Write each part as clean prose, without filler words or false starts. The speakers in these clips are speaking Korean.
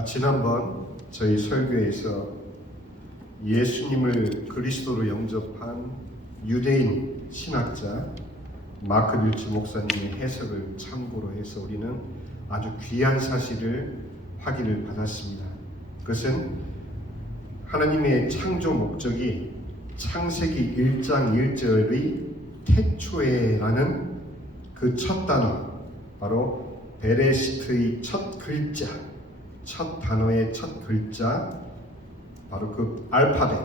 지난번 저희 설교에서 예수님을 그리스도로 영접한 유대인 신학자 마크 류치 목사님의 해석을 참고로 해서 우리는 아주 귀한 사실을 확인을 받았습니다. 그것은 하나님의 창조 목적이 창세기 1장 1절의 태초에라는 그 첫 단어, 바로 베레시트의 첫 글자, 첫 단어의 첫 글자, 바로 그 알파벳,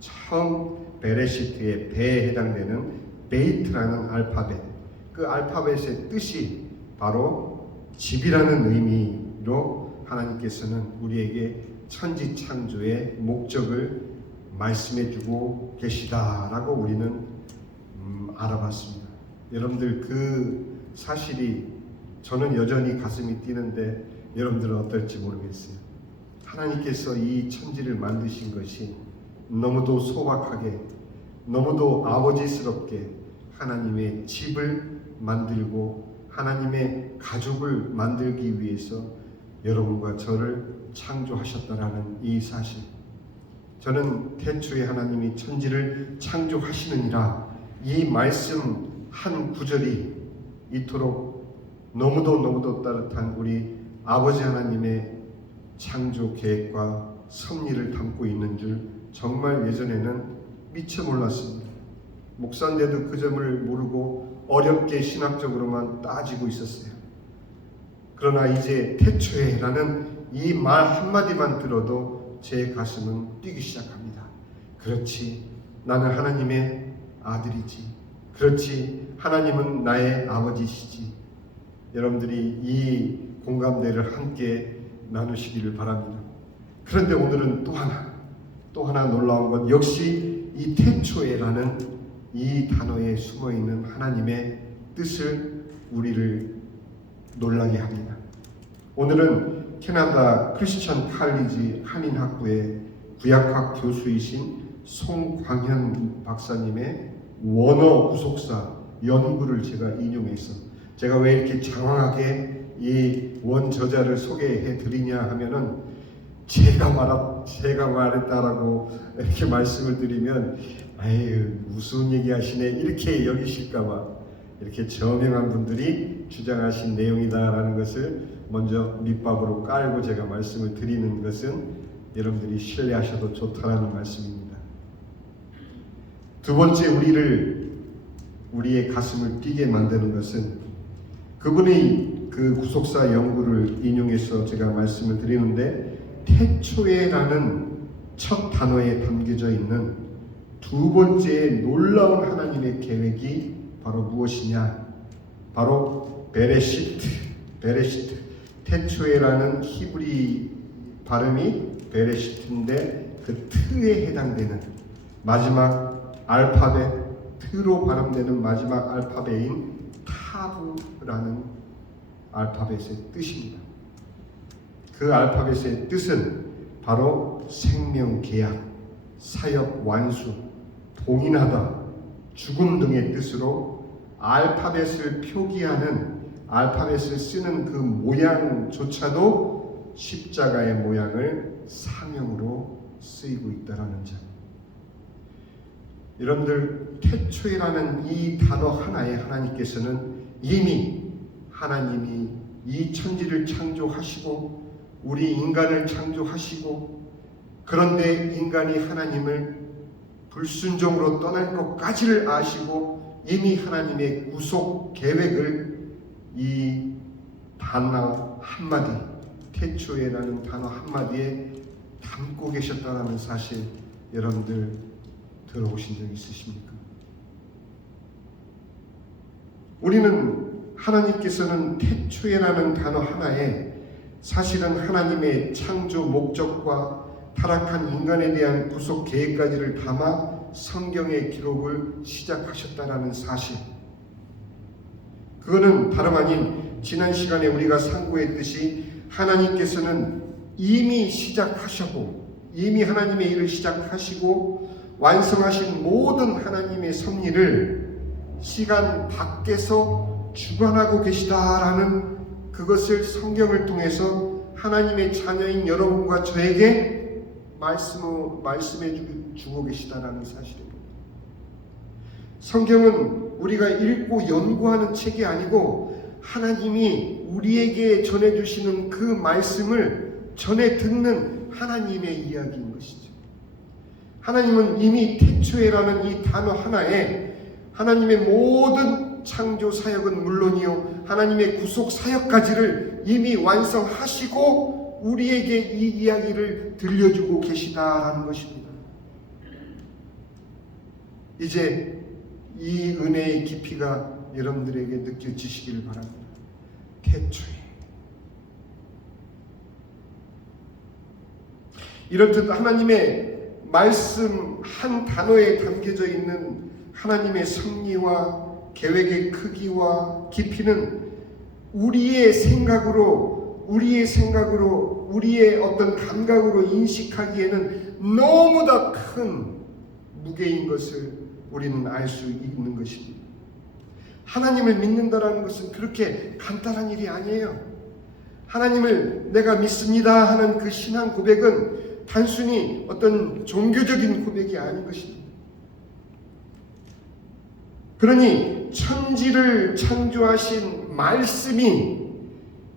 처음 베레시트의 배에 해당되는 베이트라는 알파벳, 그 알파벳의 뜻이 바로 집이라는 의미로 하나님께서는 우리에게 천지 창조의 목적을 말씀해주고 계시다라고 우리는 알아봤습니다. 여러분들 그 사실이 저는 여전히 가슴이 뛰는데 여러분들은 어떨지 모르겠어요. 하나님께서 이 천지를 만드신 것이 너무도 소박하게, 너무도 아버지스럽게 하나님의 집을 만들고 하나님의 가족을 만들기 위해서 여러분과 저를 창조하셨다라는 이 사실, 저는 태초에 하나님이 천지를 창조하시느니라 이 말씀 한 구절이 이토록 너무도 따뜻한 우리 아버지 하나님의 창조 계획과 섭리를 담고 있는 줄 정말 예전에는 미처 몰랐습니다. 목사인데도 그 점을 모르고 어렵게 신학적으로만 따지고 있었어요. 그러나 이제 태초에라는 이 말 한마디만 들어도 제 가슴은 뛰기 시작합니다. 그렇지, 나는 하나님의 아들이지. 그렇지, 하나님은 나의 아버지시지. 여러분들이 이 공감대를 함께 나누시기를 바랍니다. 그런데 오늘은 또 하나 놀라운 것, 역시 이 태초에라는 이 단어에 숨어있는 하나님의 뜻을 우리를 놀라게 합니다. 오늘은 캐나다 크리스천 칼리지 한인학부의 구약학 교수이신 송광현 박사님의 원어 구속사 연구를 제가 인용해서, 제가 왜 이렇게 장황하게 이 원저자를 소개해 드리냐 하면은 제가 말했다라고 이렇게 말씀을 드리면 아유 무슨 얘기 하시네 이렇게 여기실까봐 이렇게 저명한 분들이 주장하신 내용이다라는 것을 먼저 밑밥으로 깔고 제가 말씀을 드리는 것은 여러분들이 신뢰하셔도 좋다라는 말씀입니다. 두 번째, 우리의 가슴을 뛰게 만드는 것은 그분의 그 구속사 연구를 인용해서 제가 말씀을 드리는데, 태초에라는 첫 단어에 담겨져 있는 두 번째 놀라운 하나님의 계획이 바로 무엇이냐? 바로 베레시트. 태초에라는 히브리 발음이 베레시트인데 그 트에 해당되는 마지막 알파벳, 트로 발음되는 마지막 알파벳인 타브라는 알파벳의 뜻입니다. 그 알파벳의 뜻은 바로 생명 계약, 사역 완수, 봉인하다, 죽음 등의 뜻으로 알파벳을 표기하는, 알파벳을 쓰는 그 모양조차도 십자가의 모양을 사명으로 쓰이고 있다는 점. 여러분들, 태초이라는 이 단어 하나에 하나님께서는 이미 하나님이 이 천지를 창조하시고 우리 인간을 창조하시고, 그런데 인간이 하나님을 불순종으로 떠날 것까지를 아시고 이미 하나님의 구속 계획을 이 단어 한마디, 태초에라는 단어 한마디에 담고 계셨다는 사실 여러분들 들어보신 적 있으십니까? 우리는 하나님께서는 태초에라는 단어 하나에 사실은 하나님의 창조 목적과 타락한 인간에 대한 구속 계획까지를 담아 성경의 기록을 시작하셨다라는 사실, 그거는 다름 아닌 지난 시간에 우리가 상고했듯이 하나님께서는 이미 하나님의 일을 시작하시고 완성하신 모든 하나님의 섭리를 시간 밖에서 주관하고 계시다라는 그것을 성경을 통해서 하나님의 자녀인 여러분과 저에게 말씀해 주고 계시다라는 사실입니다. 성경은 우리가 읽고 연구하는 책이 아니고 하나님이 우리에게 전해주시는 그 말씀을 전해 듣는 하나님의 이야기인 것이죠. 하나님은 이미 태초에라는 이 단어 하나에 하나님의 모든 창조 사역은 물론이요 하나님의 구속 사역까지를 이미 완성하시고 우리에게 이 이야기를 들려주고 계시다라는 것입니다. 이제 이 은혜의 깊이가 여러분들에게 느껴지시길 바랍니다. 태초에 이렇듯 하나님의 말씀 한 단어에 담겨져 있는 하나님의 섭리와 계획의 크기와 깊이는 우리의 생각으로 우리의 어떤 감각으로 인식하기에는 너무나 큰 무게인 것을 우리는 알 수 있는 것입니다. 하나님을 믿는다라는 것은 그렇게 간단한 일이 아니에요. 하나님을 내가 믿습니다 하는 그 신앙 고백은 단순히 어떤 종교적인 고백이 아닌 것입니다. 그러니 천지를 창조하신 말씀이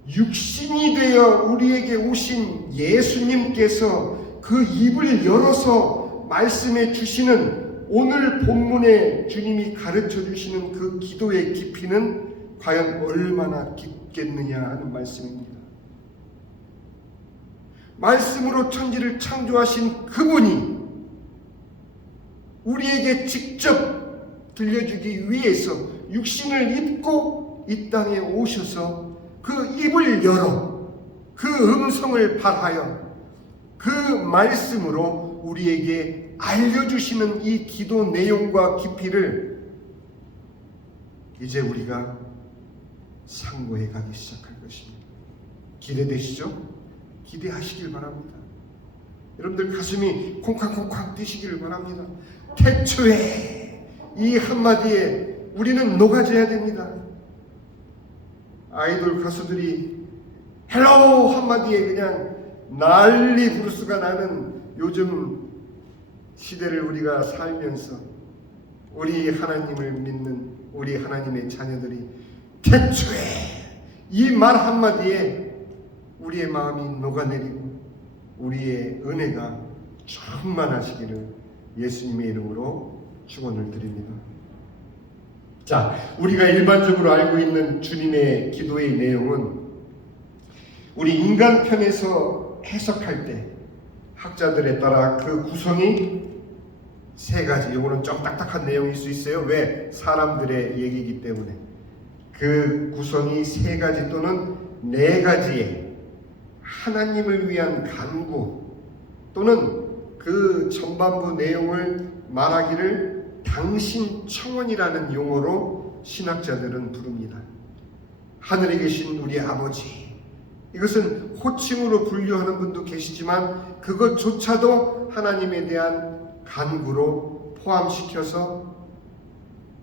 육신이 되어 우리에게 오신 예수님께서 그 입을 열어서 말씀해 주시는 오늘 본문에 주님이 가르쳐 주시는 그 기도의 깊이는 과연 얼마나 깊겠느냐 하는 말씀입니다. 말씀으로 천지를 창조하신 그분이 우리에게 직접 들려주기 위해서 육신을 입고 이 땅에 오셔서 그 입을 열어 그 음성을 발하여 그 말씀으로 우리에게 알려주시는 이 기도 내용과 깊이를 이제 우리가 상고해 가기 시작할 것입니다. 기대되시죠? 기대하시길 바랍니다. 여러분들 가슴이 콩쾅콩쾅 뛰시길 바랍니다. 태초에 이 한마디에 우리는 녹아져야 됩니다. 아이돌 가수들이 헬로 한마디에 그냥 난리 부르스가 나는 요즘 시대를 우리가 살면서 우리 하나님을 믿는 우리 하나님의 자녀들이 태초에 이 말 한마디에 우리의 마음이 녹아내리고 우리의 은혜가 충만하시기를 예수님의 이름으로 축원을 드립니다. 자, 우리가 일반적으로 알고 있는 주님의 기도의 내용은 우리 인간 편에서 해석할 때 학자들에 따라 그 구성이 세 가지, 이거는 좀 딱딱한 내용일 수 있어요. 왜? 사람들의 얘기이기 때문에. 그 구성이 세 가지 또는 네 가지의 하나님을 위한 간구 또는 그 전반부 내용을 말하기를 당신 청원이라는 용어로 신학자들은 부릅니다. 하늘에 계신 우리 아버지, 이것은 호칭으로 분류하는 분도 계시지만 그것조차도 하나님에 대한 간구로 포함시켜서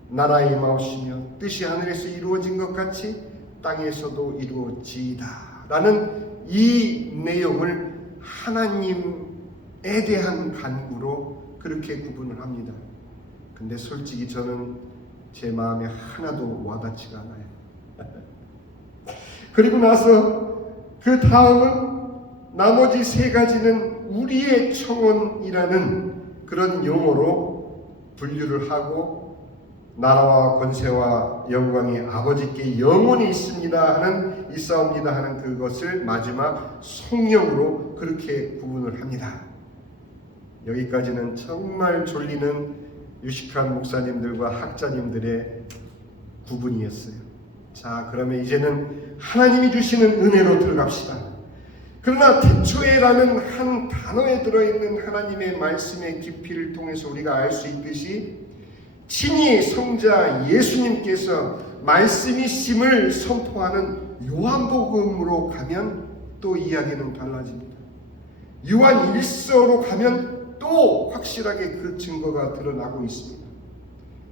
나라에 임하옵시며 뜻이 하늘에서 이루어진 것 같이 땅에서도 이루어지이다 라는 이 내용을 하나님에 대한 간구로 그렇게 구분을 합니다. 근데 솔직히 저는 제 마음에 하나도 와닿지가 않아요. 그리고 나서 그 다음은 나머지 세 가지는 우리의 청원이라는 그런 용어로 분류를 하고 나라와 권세와 영광이 아버지께 영원히 있습니다 하는 있사옵니다 하는 그것을 마지막 성령으로 그렇게 구분을 합니다. 여기까지는 정말 졸리는 유식한 목사님들과 학자님들의 구분이었어요. 자, 그러면 이제는 하나님이 주시는 은혜로 들어갑시다. 그러나 태초에라는 한 단어에 들어있는 하나님의 말씀의 깊이를 통해서 우리가 알 수 있듯이 친히 성자 예수님께서 말씀이심을 선포하는 요한복음으로 가면 또 이야기는 달라집니다. 요한 1서로 가면 또 확실하게 그 증거가 드러나고 있습니다.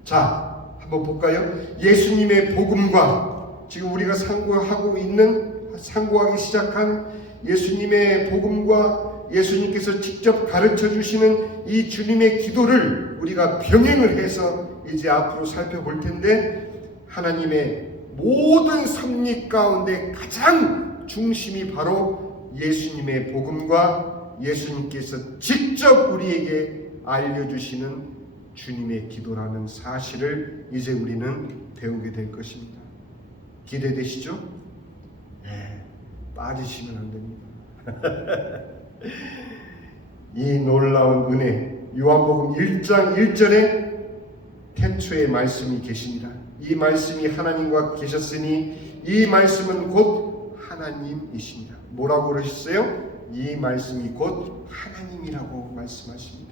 자, 한번 볼까요? 예수님의 복음과 지금 우리가 상고하고 있는 상고하기 시작한 예수님의 복음과 예수님께서 직접 가르쳐 주시는 이 주님의 기도를 우리가 병행을 해서 이제 앞으로 살펴볼 텐데, 하나님의 모든 섭리 가운데 가장 중심이 바로 예수님의 복음과 예수님께서 직접 우리에게 알려주시는 주님의 기도라는 사실을 이제 우리는 배우게 될 것입니다. 기대되시죠? 네, 빠지시면 안 됩니다. 이 놀라운 은혜, 요한복음 1장 1절에 태초에 말씀이 계십니다. 이 말씀이 하나님과 계셨으니 이 말씀은 곧 하나님이십니다. 뭐라고 그러셨어요? 이 말씀이 곧 하나님이라고 말씀하십니다.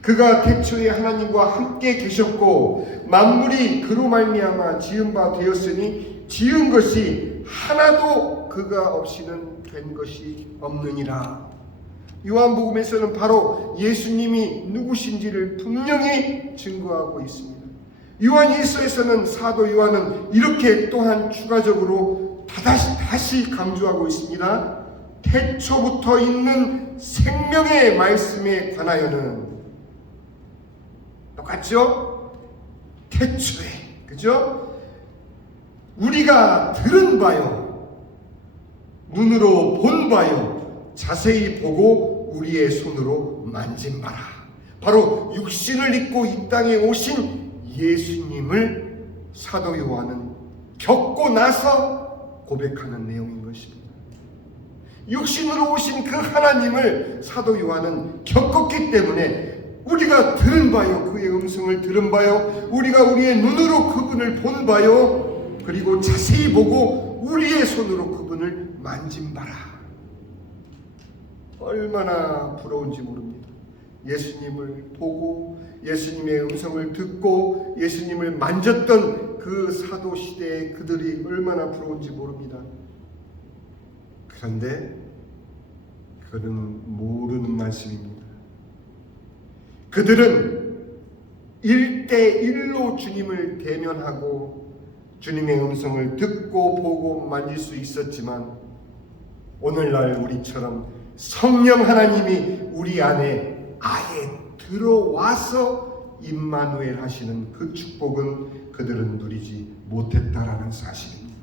그가 태초에 하나님과 함께 계셨고 만물이 그로 말미암아 지은 바 되었으니 지은 것이 하나도 그가 없이는 된 것이 없느니라. 요한복음에서는 바로 예수님이 누구신지를 분명히 증거하고 있습니다. 요한일서에서는 사도 요한은 이렇게 또한 추가적으로 다시 강조하고 있습니다. 태초부터 있는 생명의 말씀에 관하여는, 똑같죠? 태초에, 그죠? 우리가 들은 바요, 눈으로 본 바요, 자세히 보고 우리의 손으로 만진 바라. 바로 육신을 입고 이 땅에 오신 예수님을 사도 요한은 겪고 나서 고백하는 내용인 것입니다. 육신으로 오신 그 하나님을 사도 요한은 겪었기 때문에 우리가 들은 바요, 그의 음성을 들은 바요, 우리가 우리의 눈으로 그분을 본 바요, 그리고 자세히 보고 우리의 손으로 그분을 만진 바라. 얼마나 부러운지 모릅니다. 예수님을 보고 예수님의 음성을 듣고 예수님을 만졌던 그 사도 시대의 그들이 얼마나 부러운지 모릅니다. 그런데 그들은 모르는 말씀입니다. 그들은 1대1로 주님을 대면하고 주님의 음성을 듣고 보고 만질 수 있었지만, 오늘날 우리처럼 성령 하나님이 우리 안에 아예 들어와서 임마누엘 하시는 그 축복은 그들은 누리지 못했다라는 사실입니다.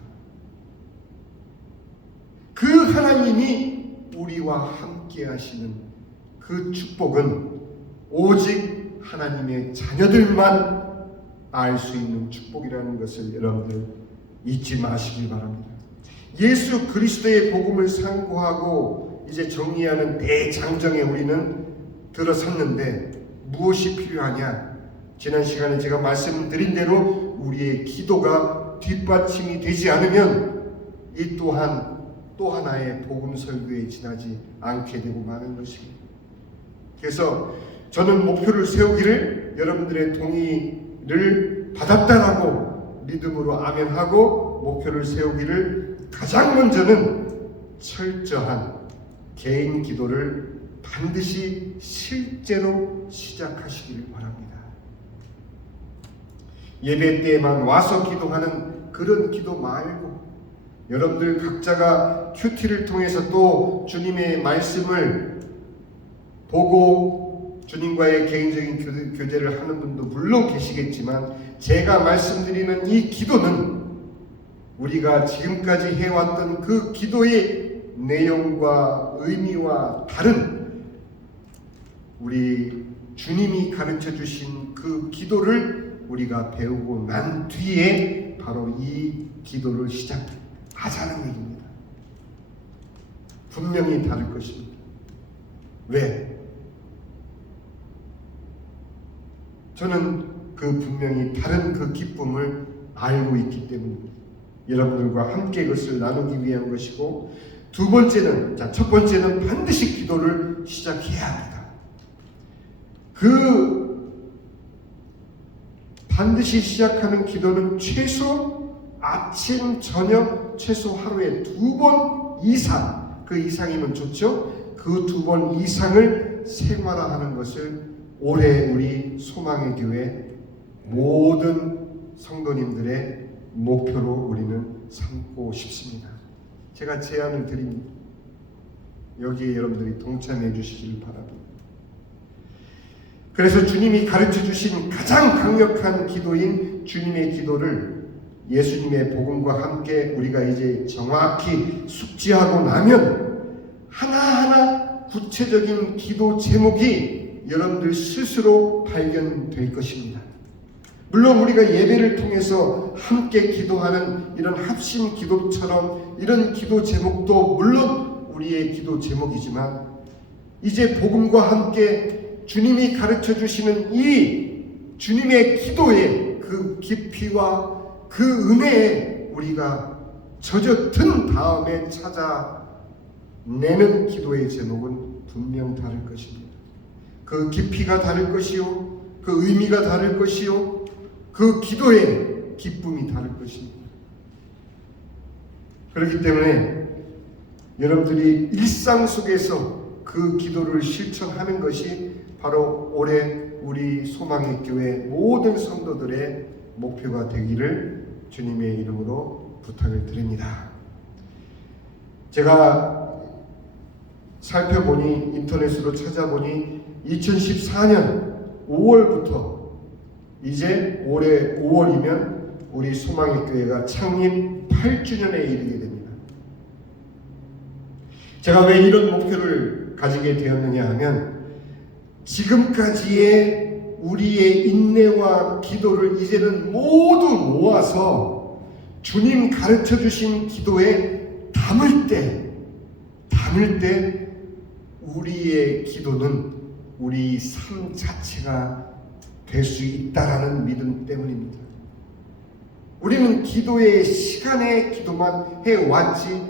그 하나님이 우리와 함께 하시는 그 축복은 오직 하나님의 자녀들만 알 수 있는 축복이라는 것을 여러분들 잊지 마시길 바랍니다. 예수 그리스도의 복음을 상고하고 이제 정리하는 대장정에 우리는 들어섰는데, 무엇이 필요하냐? 지난 시간에 제가 말씀드린 대로 우리의 기도가 뒷받침이 되지 않으면 이 또한 또 하나의 복음 설교에 지나지 않게 되고 마는 것입니다. 그래서 저는 목표를 세우기를, 여러분들의 동의를 받았다라고 믿음으로 아멘하고 목표를 세우기를, 가장 먼저는 철저한 개인 기도를 반드시 실제로 시작하시기를 바랍니다. 예배 때에만 와서 기도하는 그런 기도 말고, 여러분들 각자가 큐티를 통해서 또 주님의 말씀을 보고 주님과의 개인적인 교제를 하는 분도 물론 계시겠지만, 제가 말씀드리는 이 기도는 우리가 지금까지 해왔던 그 기도의 내용과 의미와 다른, 우리 주님이 가르쳐 주신 그 기도를 우리가 배우고 난 뒤에 바로 이 기도를 시작하자는 얘기입니다. 분명히 다를 것입니다. 왜? 저는 그 분명히 다른 그 기쁨을 알고 있기 때문입니다. 여러분들과 함께 그것을 나누기 위한 것이고, 두 번째는, 첫 번째는 반드시 기도를 시작해야 합니다. 그 반드시 시작하는 기도는 최소 아침, 저녁, 최소 하루에 2번 이상, 그 이상이면 좋죠. 그 2번 이상을 생활화하는 것을 올해 우리 소망의 교회 모든 성도님들의 목표로 우리는 삼고 싶습니다. 제가 제안을 드립니다. 여기에 여러분들이 동참해 주시길 바랍니다. 그래서 주님이 가르쳐 주신 가장 강력한 기도인 주님의 기도를 예수님의 복음과 함께 우리가 이제 정확히 숙지하고 나면 하나하나 구체적인 기도 제목이 여러분들 스스로 발견될 것입니다. 물론 우리가 예배를 통해서 함께 기도하는 이런 합심 기도처럼 이런 기도 제목도 물론 우리의 기도 제목이지만 이제 복음과 함께 주님이 가르쳐 주시는 이 주님의 기도의 그 깊이와 그 은혜에 우리가 젖어든 다음에 찾아내는 기도의 제목은 분명 다를 것입니다. 그 깊이가 다를 것이요, 그 의미가 다를 것이요, 그 기도의 기쁨이 다를 것입니다. 그렇기 때문에 여러분들이 일상 속에서 그 기도를 실천하는 것이 바로 올해 우리 소망의 교회 모든 성도들의 목표가 되기를 주님의 이름으로 부탁을 드립니다. 제가 살펴보니 인터넷으로 찾아보니 2014년 5월부터 이제 올해 5월이면 우리 소망의 교회가 창립 8주년에 이르게 됩니다. 제가 왜 이런 목표를 가지게 되었느냐 하면 지금까지의 우리의 인내와 기도를 이제는 모두 모아서 주님 가르쳐 주신 기도에 담을 때 우리의 기도는 우리 삶 자체가 될 수 있다라는 믿음 때문입니다. 우리는 기도의 시간에 기도만 해왔지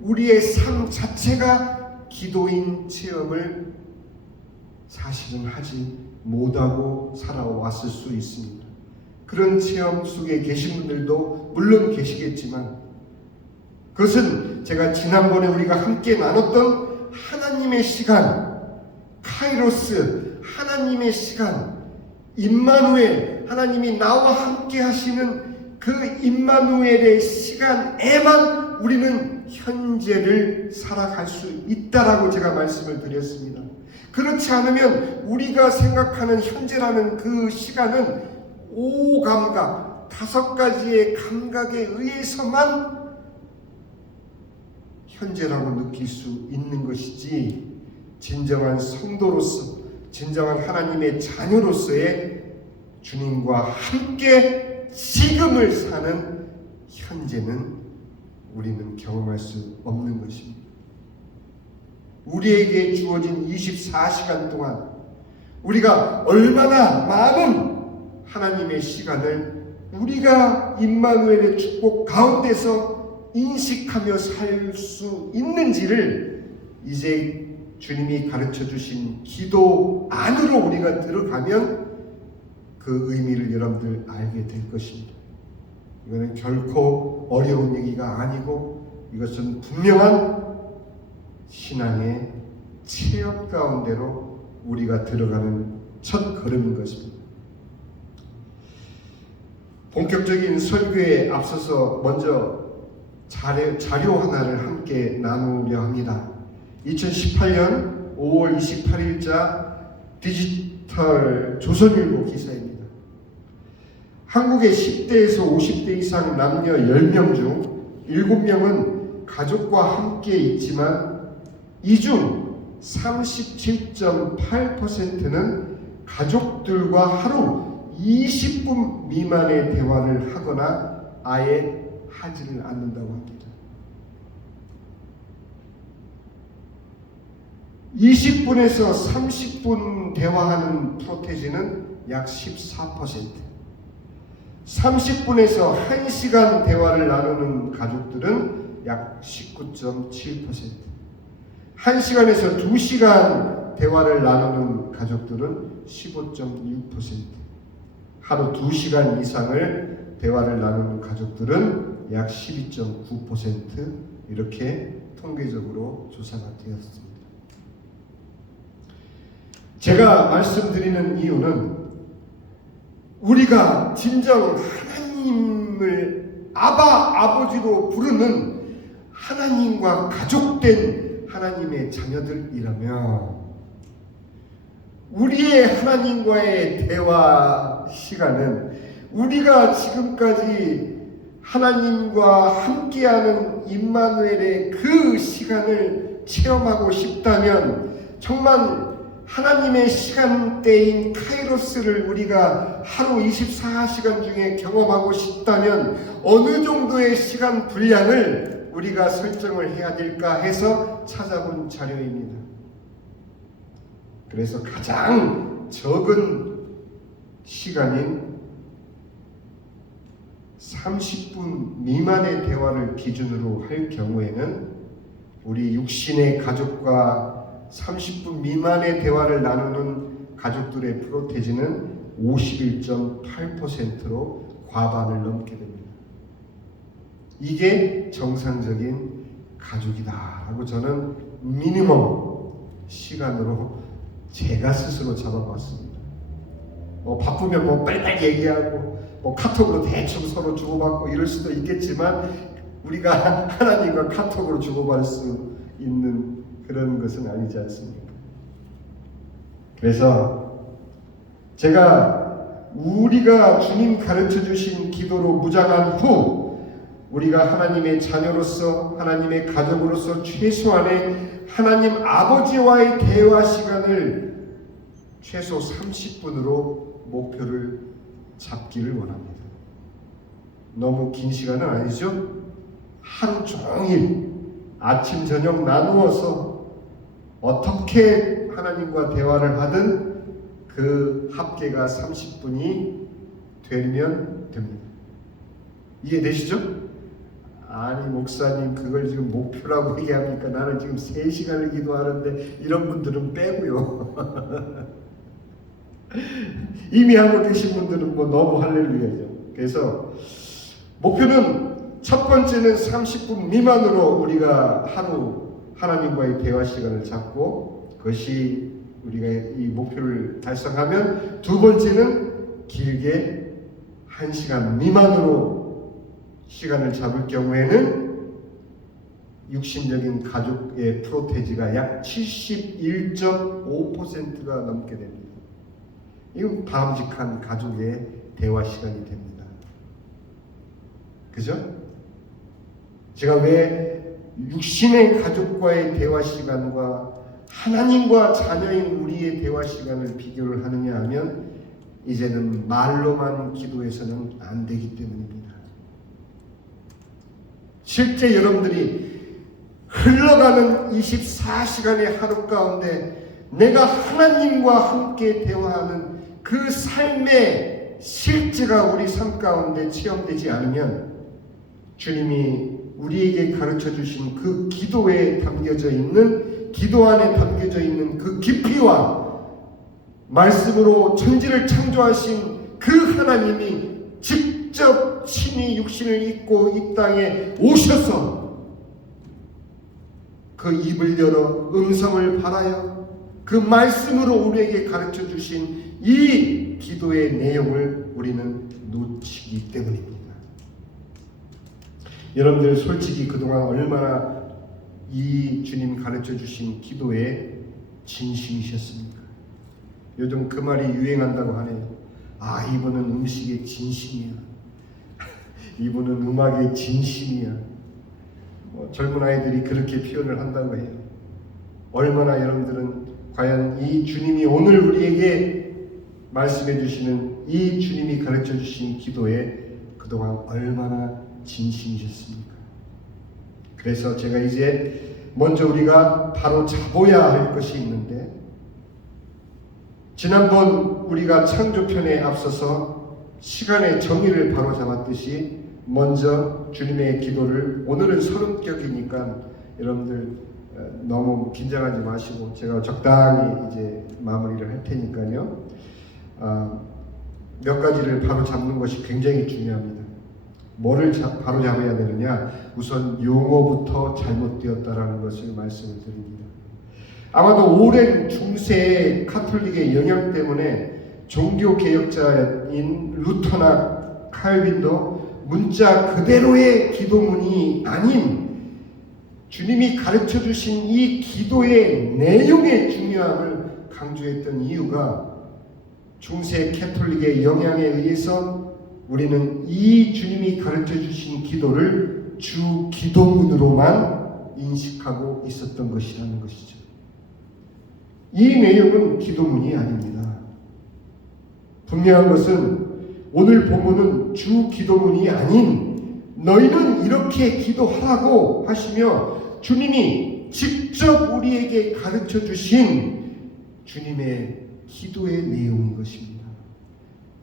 우리의 삶 자체가 기도인 체험을 사실은 하지 못하고 살아왔을 수 있습니다. 그런 체험 속에 계신 분들도 물론 계시겠지만 그것은 제가 지난번에 우리가 함께 나눴던 하나님의 시간, 카이로스, 하나님의 시간, 임마누엘, 하나님이 나와 함께 하시는 그 임마누엘의 시간에만 우리는 현재를 살아갈 수 있다라고 제가 말씀을 드렸습니다. 그렇지 않으면 우리가 생각하는 현재라는 그 시간은 5감각, 5가지의 감각에 의해서만 현재라고 느낄 수 있는 것이지 진정한 성도로서 진정한 하나님의 자녀로서의 주님과 함께 지금을 사는 현재는 우리는 경험할 수 없는 것입니다. 우리에게 주어진 24시간 동안 우리가 얼마나 많은 하나님의 시간을 우리가 임마누엘의 축복 가운데서 인식하며 살 수 있는지를 이제 주님이 가르쳐 주신 기도 안으로 우리가 들어가면 그 의미를 여러분들 알게 될 것입니다. 이거는 결코 어려운 얘기가 아니고 이것은 분명한 신앙의 체험 가운데로 우리가 들어가는 첫 걸음인 것입니다. 본격적인 설교에 앞서서 먼저 자료 하나를 함께 나누려 합니다. 2018년 5월 28일자 디지털 조선일보 기사입니다. 한국의 10대에서 50대 이상 남녀 10명 중 7명은 가족과 함께 있지만 이 중 37.8%는 가족들과 하루 20분 미만의 대화를 하거나 아예 하지를 않는다고 합니다. 20분에서 30분 대화하는 프로테지는 약 14%, 30분에서 1시간 대화를 나누는 가족들은 약 19.7%, 1시간에서 2시간 대화를 나누는 가족들은 15.6%, 하루 2시간 이상을 대화를 나누는 가족들은 약 12.9% 이렇게 통계적으로 조사가 되었습니다. 제가 말씀드리는 이유는 우리가 진정 하나님을 아버지로 부르는 하나님과 가족된 하나님의 자녀들이라면 우리의 하나님과의 대화 시간은 우리가 지금까지 하나님과 함께하는 임마누엘의 그 시간을 체험하고 싶다면 정말 하나님의 시간대인 카이로스를 우리가 하루 24시간 중에 경험하고 싶다면 어느 정도의 시간 분량을 우리가 설정을 해야 될까 해서 찾아본 자료입니다. 그래서 가장 적은 시간인 30분 미만의 대화를 기준으로 할 경우에는 우리 육신의 가족과 30분 미만의 대화를 나누는 가족들의 프로테지는 51.8%로 과반을 넘게 됩니다. 이게 정상적인 가족이다라고 저는 미니멈 시간으로 제가 스스로 잡아봤습니다. 바쁘면 빨리빨리 얘기하고 카톡으로 대충 서로 주고받고 이럴 수도 있겠지만 우리가 하나님과 카톡으로 주고받을 수 있는 그런 것은 아니지 않습니까? 그래서 제가 우리가 주님 가르쳐 주신 기도로 무장한 후 우리가 하나님의 자녀로서 하나님의 가족으로서 최소한의 하나님 아버지와의 대화 시간을 최소 30분으로 목표를 잡기를 원합니다. 너무 긴 시간은 아니죠? 하루 종일 아침 저녁 나누어서 어떻게 하나님과 대화를 하든 그 합계가 30분이 되면 됩니다. 이해되시죠? 아니 목사님 그걸 지금 목표라고 얘기합니까? 나는 지금 3시간을 기도하는데 이런 분들은 빼고요. 이미 하고 계신 분들은 너무 할렐루야죠. 그래서 목표는 첫 번째는 30분 미만으로 우리가 하루 하나님과의 대화 시간을 잡고 그것이 우리가 이 목표를 달성하면 두 번째는 길게 1시간 미만으로 시간을 잡을 경우에는 육신적인 가족의 프로테지가 약 71.5%가 넘게 됩니다. 이건 바람직한 가족의 대화 시간이 됩니다. 그죠? 제가 왜 육신의 가족과의 대화 시간과 하나님과 자녀인 우리의 대화 시간을 비교를 하느냐 하면 이제는 말로만 기도해서는 안 되기 때문입니다. 실제 여러분들이 흘러가는 24시간의 하루 가운데 내가 하나님과 함께 대화하는 그 삶의 실제가 우리 삶 가운데 체험되지 않으면 주님이 우리에게 가르쳐 주신 그 기도에 담겨져 있는 기도 안에 담겨져 있는 그 깊이와 말씀으로 천지를 창조하신 그 하나님이 직접 친히 육신을 입고 이 땅에 오셔서 그 입을 열어 음성을 발하여 그 말씀으로 우리에게 가르쳐 주신 이 기도의 내용을 우리는 놓치기 때문입니다. 여러분들 솔직히 그동안 얼마나 이 주님 가르쳐 주신 기도에 진심이셨습니까? 요즘 그 말이 유행한다고 하네요. 아, 이분은 음식의 진심이야. 이분은 음악의 진심이야. 젊은 아이들이 그렇게 표현을 한다고 해요. 얼마나 여러분들은 과연 이 주님이 오늘 우리에게 말씀해 주시는 이 주님이 가르쳐 주신 기도에 그동안 얼마나 진심이셨습니까? 그래서 제가 이제 먼저 우리가 바로 잡아야 할 것이 있는데, 지난번 우리가 창조편에 앞서서 시간의 정의를 바로 잡았듯이 먼저 주님의 기도를, 오늘은 서론격이니까 여러분들 너무 긴장하지 마시고 제가 적당히 이제 마무리를 할 테니까요. 몇 가지를 바로 잡는 것이 굉장히 중요합니다. 뭐를 바로 잡아야 되느냐? 우선 용어부터 잘못되었다라는 것을 말씀을 드립니다. 아마도 오랜 중세 카톨릭의 영향 때문에 종교개혁자인 루터나 칼빈도 문자 그대로의 기도문이 아닌 주님이 가르쳐 주신 이 기도의 내용의 중요함을 강조했던 이유가 중세 캐톨릭의 영향에 의해서 우리는 이 주님이 가르쳐 주신 기도를 주 기도문으로만 인식하고 있었던 것이라는 것이죠. 이 내용은 기도문이 아닙니다. 분명한 것은 오늘 본문은 주 기도문이 아닌 너희는 이렇게 기도하라고 하시며 주님이 직접 우리에게 가르쳐 주신 주님의 기도의 내용인 것입니다.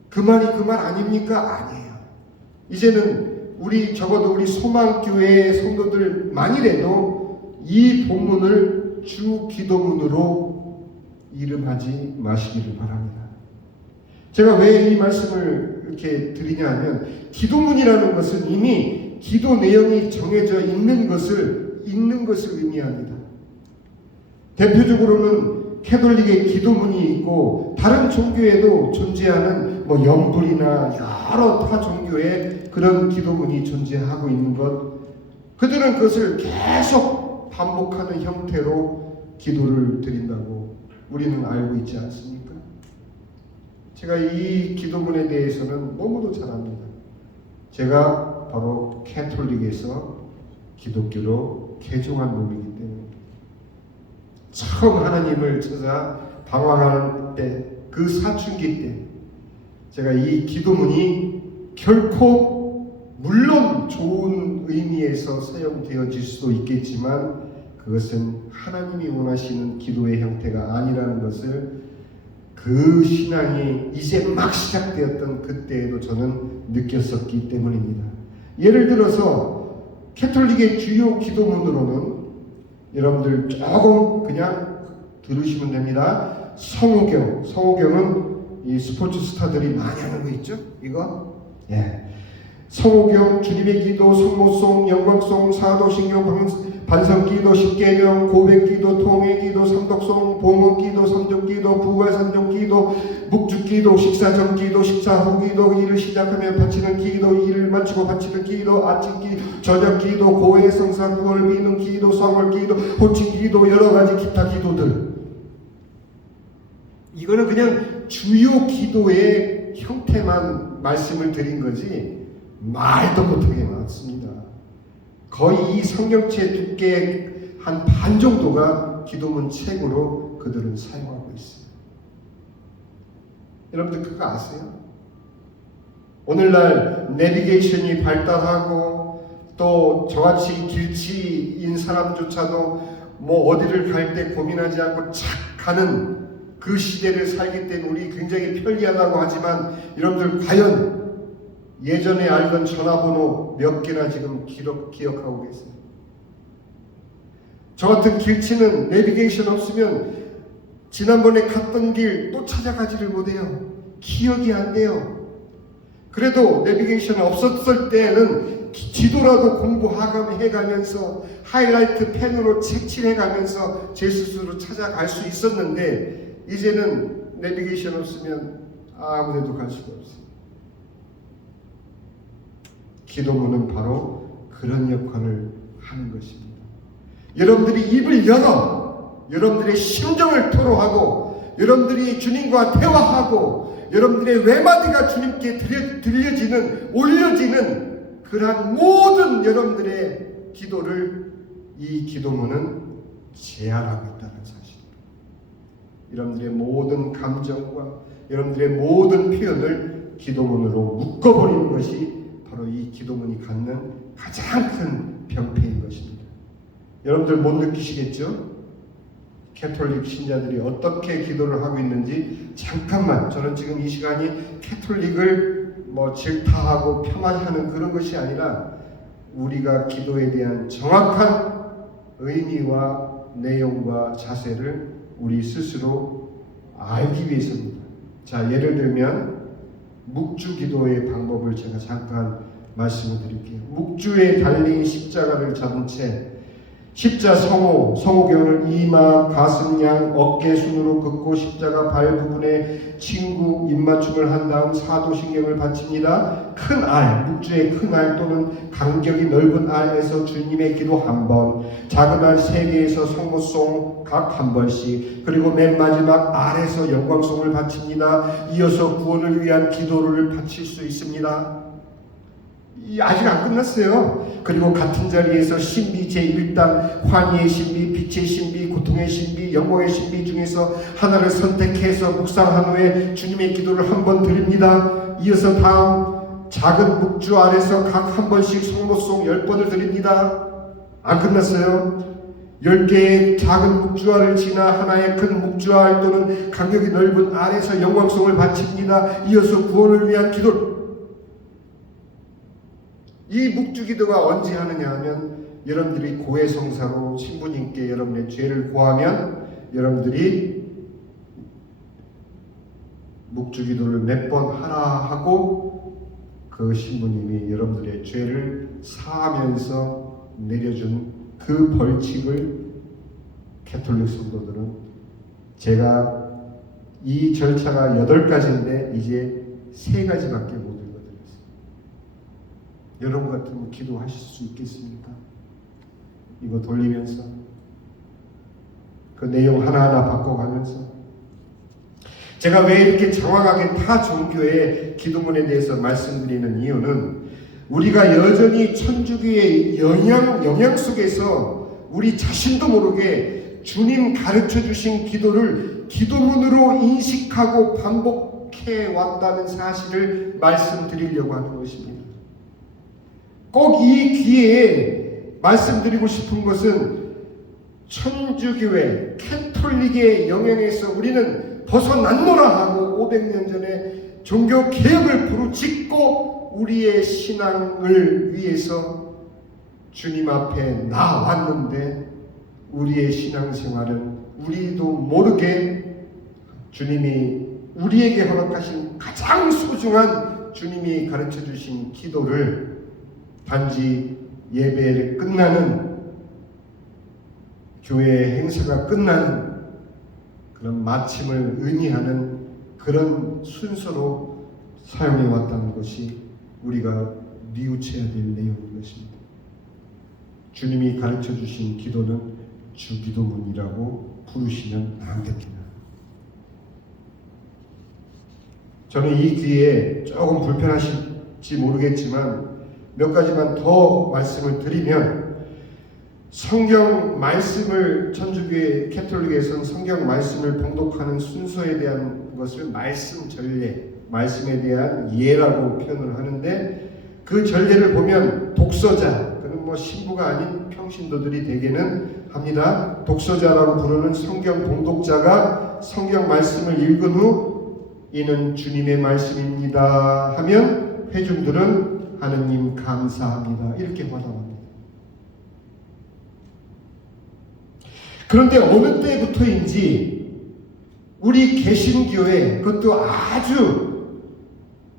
그 말이 그 말 아닙니까? 아니에요. 이제는 적어도 우리 소망교회 성도들만이라도 이 본문을 주 기도문으로 이름하지 마시기를 바랍니다. 제가 왜 이 말씀을 이렇게 드리냐 하면 기도문이라는 것은 이미 기도 내용이 정해져 있는 것을 의미합니다. 대표적으로는 캐톨릭의 기도문이 있고 다른 종교에도 존재하는 영불이나 여러 타 종교의 그런 기도문이 존재하고 있는 것, 그들은 그것을 계속 반복하는 형태로 기도를 드린다고 우리는 알고 있지 않습니까? 제가 이 기도문에 대해서는 너무도 잘 압니다. 제가 바로 캐톨릭에서 기독교로 개종한 놈이기 때문에 처음 하나님을 찾아 방황하는 때, 그 사춘기 때 제가 이 기도문이 결코 물론 좋은 의미에서 사용되어질 수도 있겠지만 그것은 하나님이 원하시는 기도의 형태가 아니라는 것을 그 신앙이 이제 막 시작되었던 그때에도 저는 느꼈었기 때문입니다. 예를 들어서 캐톨릭의 주요 기도문으로는 여러분들 조금 그냥 들으시면 됩니다. 성호경은 이 스포츠 스타들이 많이 하는 거 있죠? 이거? 예. 성호경, 주님의 기도, 성모송, 영광송, 사도신경, 반성기도, 십계명, 고백기도, 통회기도, 삼독송, 봉헌기도, 삼종기도, 부활삼종기도, 묵주기도, 식사전기도, 식사후기도, 일을 시작하며 바치는 기도, 일을 마치고 바치는 기도, 아침기도, 저녁기도, 고해성사, 구월 비는 기도, 성월기도, 호칭기도, 여러가지 기타 기도들. 이거는 그냥 주요 기도의 형태만 말씀을 드린 거지 말도 못하게 많습니다. 거의 이 성경책 두께의 한 반 정도가 기도문 책으로 그들은 사용하고 있어요. 여러분들 그거 아세요? 오늘날 내비게이션이 발달하고 또 저같이 길치인 사람조차도 어디를 갈 때 고민하지 않고 착 가는 그 시대를 살기 때문에 우리 굉장히 편리하다고 하지만 여러분들 과연 예전에 알던 전화번호 몇 개나 지금 기억하고 계세요? 저 같은 길치는 내비게이션 없으면 지난번에 갔던 길 또 찾아가지를 못해요. 기억이 안 돼요. 그래도 내비게이션 없었을 때는 지도라도 공부해가면서 하이라이트 펜으로 색칠해가면서 제 스스로 찾아갈 수 있었는데 이제는 내비게이션 없으면 아무 데도 갈 수가 없어요. 기도문은 바로 그런 역할을 하는 것입니다. 여러분들이 입을 열어 여러분들의 심정을 토로하고 여러분들이 주님과 대화하고 여러분들의 외마디가 주님께 들려지는 올려지는 그러한 모든 여러분들의 기도를 이 기도문은 제한하고 있다는 사실입니다. 여러분들의 모든 감정과 여러분들의 모든 표현을 기도문으로 묶어버리는 것이 바로 이 기도문이 갖는 가장 큰 병폐인 것입니다. 여러분들 못 느끼시겠죠? 캐톨릭 신자들이 어떻게 기도를 하고 있는지 잠깐만, 저는 지금 이 시간이 캐톨릭을 질타하고 폄하하는 그런 것이 아니라 우리가 기도에 대한 정확한 의미와 내용과 자세를 우리 스스로 알기 위해서입니다. 자, 예를 들면 묵주 기도의 방법을 제가 잠깐 말씀을 드릴게요. 묵주에 달린 십자가를 잡은 채 십자 성호교훈을 이마, 가슴, 양, 어깨 순으로 긋고 십자가 발 부분에 친구 입맞춤을 한 다음 사도신경을 바칩니다. 큰 알, 묵주의 큰 알 또는 간격이 넓은 알에서 주님의 기도 한 번, 작은 알 3개에서 성모송 각 한 번씩, 그리고 맨 마지막 알에서 영광송을 바칩니다. 이어서 구원을 위한 기도를 바칠 수 있습니다. 아직 안 끝났어요. 그리고 같은 자리에서 신비 제1단 환희의 신비, 빛의 신비, 고통의 신비, 영광의 신비 중에서 하나를 선택해서 묵상한 후에 주님의 기도를 한 번 드립니다. 이어서 다음 작은 묵주 아래서 각 한 번씩 성모송 10번을 드립니다. 안 끝났어요. 10개의 작은 묵주알을 지나 하나의 큰 묵주알 또는 간격이 넓은 알에서 영광송을 바칩니다. 이어서 구원을 위한 기도. 이 묵주기도가 언제 하느냐 하면 여러분들이 고해성사로 신부님께 여러분의 죄를 고하면 여러분들이 묵주기도를 몇 번 하라 하고 그 신부님이 여러분들의 죄를 사하면서 내려준 그 벌칙을 가톨릭 성도들은 제가 이 절차가 8가지인데 이제 3가지밖에 못 읽어드렸어요. 여러분 같으면 기도하실 수 있겠습니까? 이거 돌리면서 그 내용 하나하나 바꿔가면서 제가 왜 이렇게 장황하게 타 종교의 기도문에 대해서 말씀드리는 이유는 우리가 여전히 천주교의 영향 속에서 우리 자신도 모르게 주님 가르쳐 주신 기도를 기도문으로 인식하고 반복해 왔다는 사실을 말씀드리려고 하는 것입니다. 꼭 이 기회에 말씀드리고 싶은 것은 천주교회 캐톨릭의 영향에서 우리는 벗어났노라 하고 500년 전에 종교 개혁을 부르짖고 우리의 신앙을 위해서 주님 앞에 나왔는데 우리의 신앙생활은 우리도 모르게 주님이 우리에게 허락하신 가장 소중한 주님이 가르쳐 주신 기도를 단지 예배를 끝나는 교회 행사가 끝나는 그런 마침을 의미하는 그런 순서로 사용해 왔다는 것이 우리가 뉘우쳐야 될 내용인 것입니다. 주님이 가르쳐 주신 기도는 주기도문이라고 부르시면 안 됩니다. 저는 이 기회에 조금 불편하실지 모르겠지만 몇 가지만 더 말씀을 드리면 성경 말씀을 천주교의 캐톨릭에서는 성경 말씀을 봉독하는 순서에 대한 것을 말씀 전례, 말씀에 대한 예라고 표현을 하는데 그 전례를 보면 독서자, 그는 뭐 신부가 아닌 평신도들이 대개는 합니다. 독서자라고 부르는 성경 봉독자가 성경 말씀을 읽은 후 이는 주님의 말씀입니다 하면 회중들은 하느님 감사합니다 이렇게 화답합니다. 그런데 어느 때부터인지 우리 개신교회 그것도 아주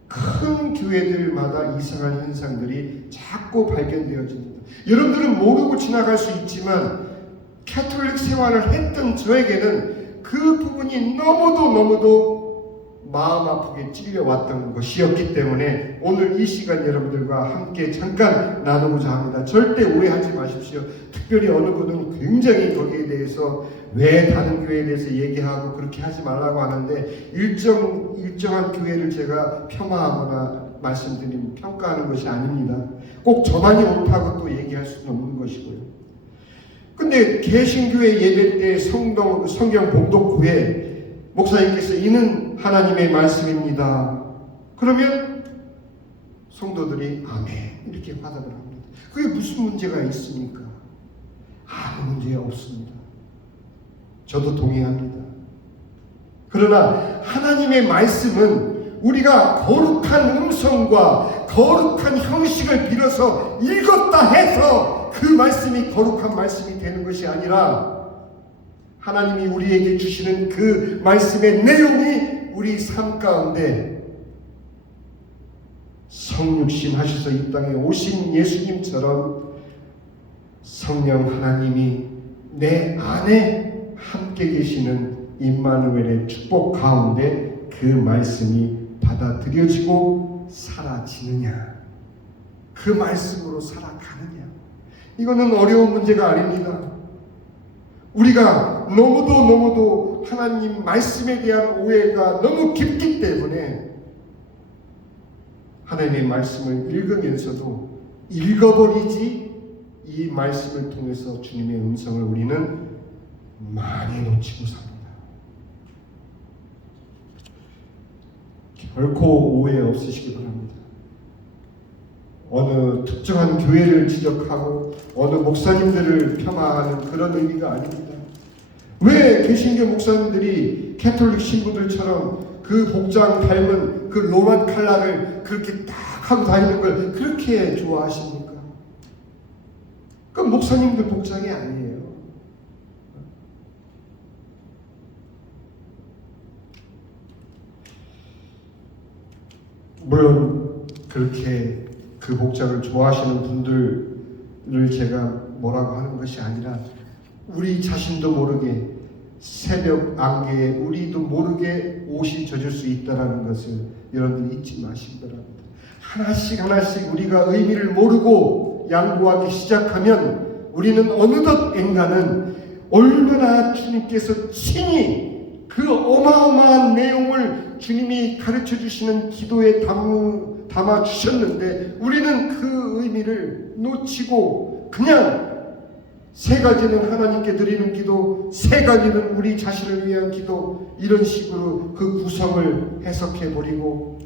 큰 교회들마다 이상한 현상들이 자꾸 발견되어집니다. 여러분들은 모르고 지나갈 수 있지만 캐톨릭 생활을 했던 저에게는 그 부분이 너무도 마음 아프게 찔려왔던 것이었기 때문에 오늘 이 시간 여러분들과 함께 잠깐 나누고자 합니다. 절대 오해하지 마십시오. 특별히 어느 분은 굉장히 거기에 대해서 왜 다른 교회에 대해서 얘기하고 그렇게 하지 말라고 하는데 일정한 교회를 제가 폄하하거나 말씀드리면 평가하는 것이 아닙니다. 꼭 저만이 옳다고 또 얘기할 수는 없는 것이고요. 근데 개신교회 예배 때 성경 봉독 후에 목사님께서 이는 하나님의 말씀입니다. 그러면 성도들이 아멘 이렇게 화답을 합니다. 그게 무슨 문제가 있습니까? 아무 문제 없습니다. 저도 동의합니다. 그러나 하나님의 말씀은 우리가 거룩한 음성과 거룩한 형식을 빌어서 읽었다 해서 그 말씀이 거룩한 말씀이 되는 것이 아니라 하나님이 우리에게 주시는 그 말씀의 내용이 우리 삶 가운데 성육신 하셔서 이 땅에 오신 예수님처럼 성령 하나님이 내 안에 함께 계시는 임마누엘의 축복 가운데 그 말씀이 받아들여지고 사라지느냐, 그 말씀으로 살아가느냐. 이거는 어려운 문제가 아닙니다. 우리가 너무도 하나님 말씀에 대한 오해가 너무 깊기 때문에 하나님의 말씀을 읽으면서도 읽어버리지, 이 말씀을 통해서 주님의 음성을 우리는 많이 놓치고 삽니다. 결코 오해 없으시기 바랍니다. 어느 특정한 교회를 지적하고 어느 목사님들을 폄하하는 그런 의미가 아닙니다. 왜 개신교 목사님들이 캐톨릭 신부들처럼 그 복장 닮은 그 로만 칼라를 그렇게 딱 하고 다니는 걸 그렇게 좋아하십니까? 그건 목사님들 복장이 아니에요. 물론 그렇게 그 복장을 좋아하시는 분들을 제가 뭐라고 하는 것이 아니라, 우리 자신도 모르게 새벽 안개에 우리도 모르게 옷이 젖을 수 있다는 것을 여러분들 잊지 마시기 바랍니다. 하나씩 우리가 의미를 모르고 양보하기 시작하면 우리는 어느덧 인간은 얼마나 주님께서 친히 그 어마어마한 내용을 주님이 가르쳐 주시는 기도에 담아 주셨는데 우리는 그 의미를 놓치고 그냥 세 가지는 하나님께 드리는 기도, 세 가지는 우리 자신을 위한 기도, 이런 식으로 그 구성을 해석해 버리고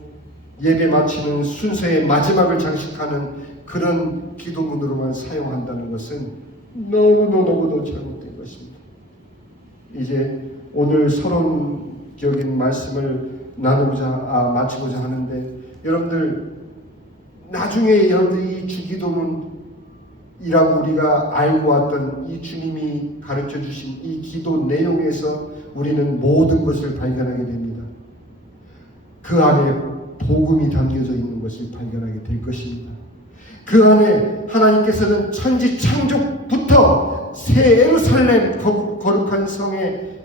예배 마치는 순서의 마지막을 장식하는 그런 기도문으로만 사용한다는 것은 너무도 잘못된 것입니다. 이제 오늘 서론적인 말씀을 마치고자 하는데, 여러분들 나중에 여러분들이 이 주기도문이라고 우리가 알고 왔던 이 주님이 가르쳐 주신 이 기도 내용에서 우리는 모든 것을 발견하게 됩니다. 그 안에 복음이 담겨져 있는 것을 발견하게 될 것입니다. 그 안에 하나님께서는 천지 창조부터 새 예루살렘 거룩한 성에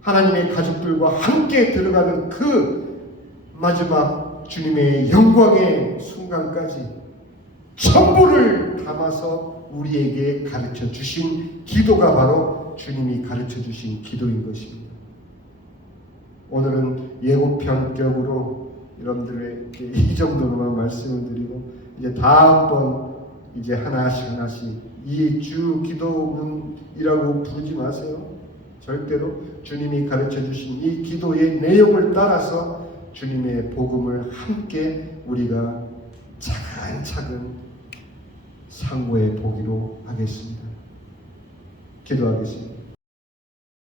하나님의 가족들과 함께 들어가는 그 마지막 주님의 영광의 순간까지 전부를 담아서 우리에게 가르쳐 주신 기도가 바로 주님이 가르쳐 주신 기도인 것입니다. 오늘은 예고편격으로 여러분들에게 이 정도로만 말씀을 드리고, 이제 다음번 이제 하나씩 이 주 기도문이라고 부르지 마세요. 절대로 주님이 가르쳐 주신 이 기도의 내용을 따라서 주님의 복음을 함께 우리가 차근차근 상고해 보기로 하겠습니다. 기도하겠습니다.